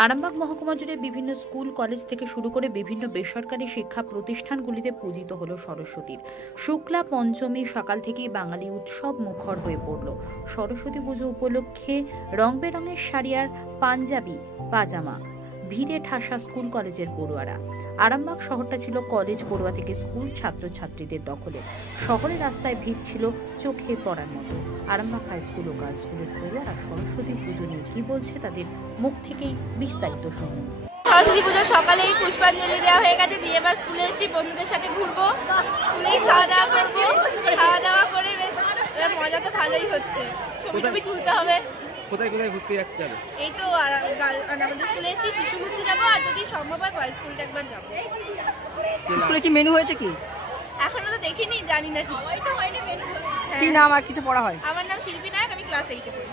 আরামবাগ মহকুমা জুড়ে বিভিন্ন স্কুল কলেজ থেকে শুরু করে বিভিন্ন বেসরকারি শিক্ষা প্রতিষ্ঠানগুলিতে পূজিত হল সরস্বতীর শুক্লা পঞ্চমী। সকাল থেকেই বাঙালি উৎসব মুখর হয়ে পড়ল। সরস্বতী পুজো উপলক্ষে রং বেরঙের শাড়ি আর পাঞ্জাবি পাজামা ভিড়ে ঠাসা স্কুল কলেজের পড়ুয়ারা। আরামবাগ শহরটা ছিল কলেজ পড়ুয়া থেকে স্কুল ছাত্রছাত্রীদের দখলে। শহরের রাস্তায় ভিড় ছিল চোখে পড়ার মতো। আরামবাগ হাই স্কুল ও গার্লস স্কুলের পড়ুয়ারা সরস্বতী পুজো নিয়ে কি বলছে তাদের মুখ থেকেই বিস্তারিত শুনুন। সরস্বতী পুজো সকালেই পুষ্পাঞ্জলি দেওয়া হয়ে গেছে, দিয়ে এবার স্কুলে এসেছি, বন্ধুদের সাথে ঘুরবো, স্কুলেই খাওয়া দাওয়া করবো। খাওয়া দাওয়া করে বেশ মজা তো ভালোই হচ্ছে, ছবি টবি তুলতে হবে। কোথায় কোথায় ঘুরতে যাচ্ছে? এই তো আমাদের স্কুলে এসেছি, শিশু ঘুরতে যাবো, আর যদি সম্ভব হয় বয়েজ স্কুলটা একবার যাবো। স্কুলে কি মেনু হয়েছে কি? এখনো তো দেখিনি, জানি না ঠিক। কি নাম আর কিসে পড়া হয়? আমার নাম শিল্পী নায়ক, আমি ক্লাস 8-এ পড়ি।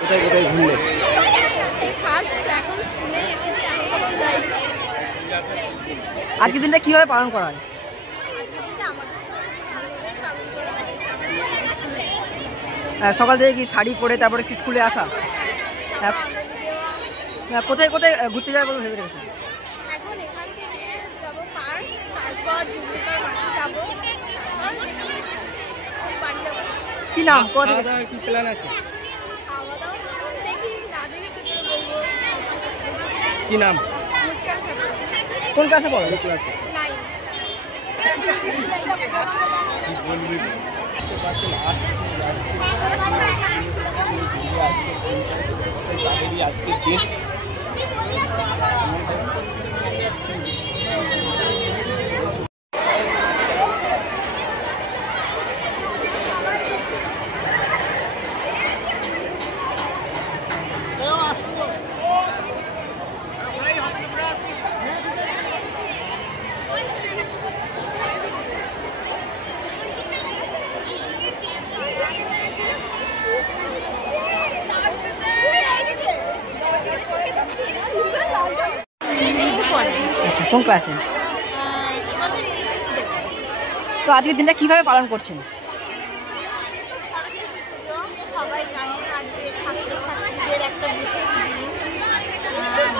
কোথায় কোথায় ঘুরলে? আজকের দিনটা কিভাবে পালন করা হয়? সকাল থেকে কি শাড়ি পরে তারপরে কি স্কুলে আসা? কোথায় কোথায় ঘুরতে যাবে বলে ভেবে রেখেছি? এখন এখান থেকে যাবো পার্ক, তারপর জুবিলিপার মাঠে যাবো, বাড়ি যাবো। কি নাম? কি প্ল্যান আছে? খাওয়া দাওয়া দেখি, না দেখে কিছু বলবো। কি নাম? মুস্কান খাতুন, কোন ক্লাসে পড়ো? ক্লাসে 9। আজকে দিন আচ্ছা, কোন ক্লাসে? তো আজকের দিনটা কিভাবে পালন করছেন? সরস্বতী পুজো সবাই জানেন, আজকে ছাত্রছাত্রীদের একটা বিশেষ দিন।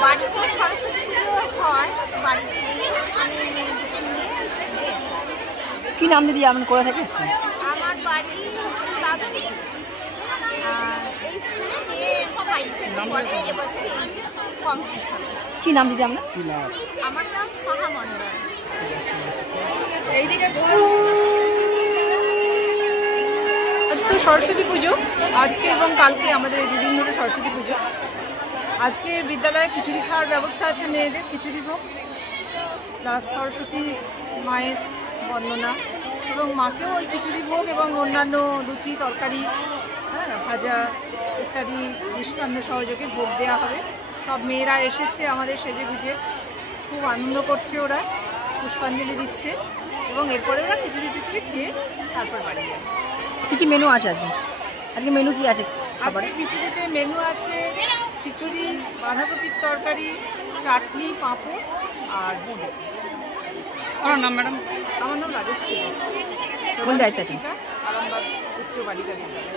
বাড়িতেও সরস্বতী পুজো হয়, বাড়িতে গিয়ে আমি মেয়েদিকে নিয়ে স্কুলে এসেছি। কি নাম দিদি, আপনি কোথা থেকে এসেছেন? আমার বাড়ি দাদুরি, আর এই স্কুলে মেয়ে 5 থেকে পড়ে, এবছর এইচএস কমপ্লিট হবে। কি নাম দিদি আপনার? আমার নাম সাহা মন্ডল। আজকে সরস্বতী পুজো, আজকে এবং কালকে আমাদের এই দুদিন ধরে সরস্বতী পুজো। আজকে বিদ্যালয়ে খিচুড়ি খাওয়ার ব্যবস্থা আছে, মেয়েদের খিচুড়ি ভোগ প্লাস সরস্বতী মায়ের বন্দনা, এবং মাকেও ওই খিচুড়ি ভোগ এবং অন্যান্য লুচি তরকারি, ভাজা ইত্যাদি মিষ্টান্ন সহযোগে ভোগ দেওয়া হবে। সব মেয়েরা এসেছে আমাদের সেজে গুজে, খুব আনন্দ করছে, ওরা পুষ্পাঞ্জলি দিচ্ছে এবং এরপরে ওরা খিচুড়ি টিচুড়ি খেয়ে তারপর বাড়ি যাবে। কি কি মেনু আছে আজকে? আজকে মেনু কি আছে? আজকে খিচুড়িতে মেনু আছে খিচুড়ি, বাঁধাকপির তরকারি, চাটনি, পাঁপড় আর বোঁদে। আমার নাম ম্যাডাম? আমার নাম রাজশ্রী। কোন দায়িত্ব আছে? আরামবাগ উচ্চ বালিকা বিদ্যালয়।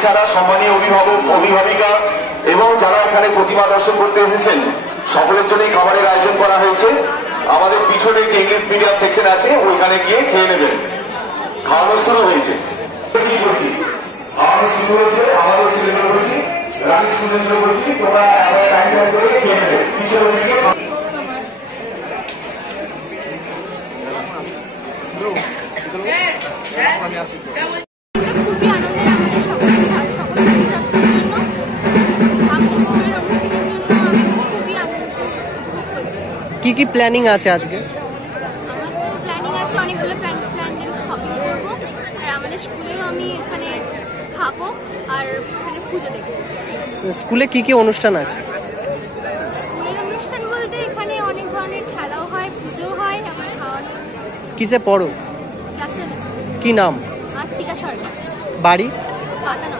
এছাড়া সম্মানীয় অভিভাবক অভিভাবিকা এবং যারা এখানে প্রতিমা দর্শন করতে এসেছেন সকলের জন্যই খাবারের আয়োজন করা হয়েছে। আমাদের পিছনে যে ইংলিশ মিডিয়াম সেকশন আছে ওইখানে গিয়ে খেয়ে নেবেন। খাওয়ানো শুরু হয়েছে। কি বলছি, খাওয়ানো শুরু হয়েছে, আমাদের ছেলেদের বলছি, রানি স্টুডেন্টদের বলছি, তোমরা টাইম করে খেয়ে নেবে। কিছু খুবই আনন্দের আমাদের সকল ছাত্রছাত্রীর জন্য, আমাদের স্কুলের অনুষ্ঠানের জন্য আমি খুবই আনন্দ উপভোগ করছি। কি কি প্ল্যানিং আছে আজকে? আমার তো প্ল্যানিং আছে, অনেকগুলো প্যান্ডেল শপিং করবো, আর আমাদের স্কুলেও আমি এখানে খাবো আর এখানে পুজো দেখবো। স্কুলে কি কি অনুষ্ঠান আছে? স্কুলের অনুষ্ঠান বলতে এখানে অনেক ধরনের খেলাও হয়, পুজো হয়, আমার খাওয়ানো। কিসে পড়ো? ক্লাস 7। কি নাম? আত্মিকা সরকার, বাড়ি? পাতানো।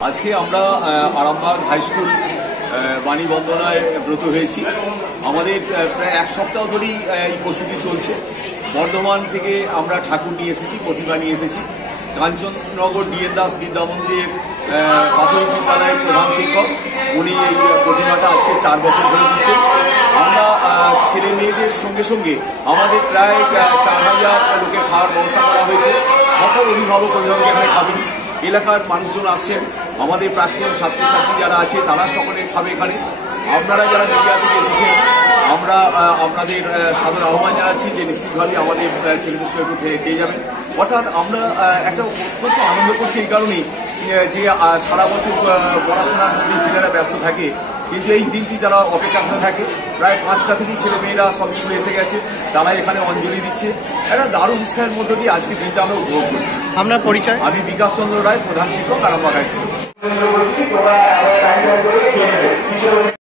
আজকে আমরা আরামবাগ হাই স্কুল বাণী বন্দনায় ব্রত হয়েছি। আমাদের প্রায় এক সপ্তাহ ধরেই এই প্রস্তুতি চলছে। বর্ধমান থেকে আমরা ঠাকুর নিয়ে এসেছি, প্রতিমা নিয়ে এসেছি। কাঞ্চননগর ডিএন দাস বিদ্যামন্দিরের প্রাথমিক বিদ্যালয়ের প্রধান শিক্ষক, উনি এই প্রতিমাটা আজকে 4 বছর ধরে দিচ্ছেন। আমরা ছেলে মেয়েদের সঙ্গে সঙ্গে আমাদের প্রায় 4000 লোকের খাওয়ার ব্যবস্থা করা হয়েছে। সকল অভিভাবক অভিভাবক এখানে খাবেন। এলাকার মানুষজন আসছেন, আমাদের প্রাক্তন ছাত্রছাত্রী যারা আছে তারা সকলে খাবে এখানে। আপনারা যারা মিডিয়া থেকে এসেছেন, আমরা আপনাদের সাদর আহ্বান জানাচ্ছি যে নিশ্চিতভাবে আমাদের ছেলেদের সঙ্গে একটু পেয়ে যাবেন। অর্থাৎ আমরা একটা অত্যন্ত আনন্দ করছি এই কারণেই যে সারা বছর পড়াশোনার মধ্যে ছেলেরা ব্যস্ত থাকে, কিন্তু এই দিনটি তারা অপেক্ষা করে থাকে। প্রায় 5টা থেকেই ছেলে মেয়েরা সব স্কুলে এসে গেছে, তারা এখানে অঞ্জলি দিচ্ছে। একটা দারুণ উৎসাহের মধ্য দিয়ে আজকের দিনটা আমরা উপভোগ করছি। আপনার পরিচয়? আমি বিকাশ চন্দ্র রায়, প্রধান শিক্ষক, আরামবাগ হাই স্কুল।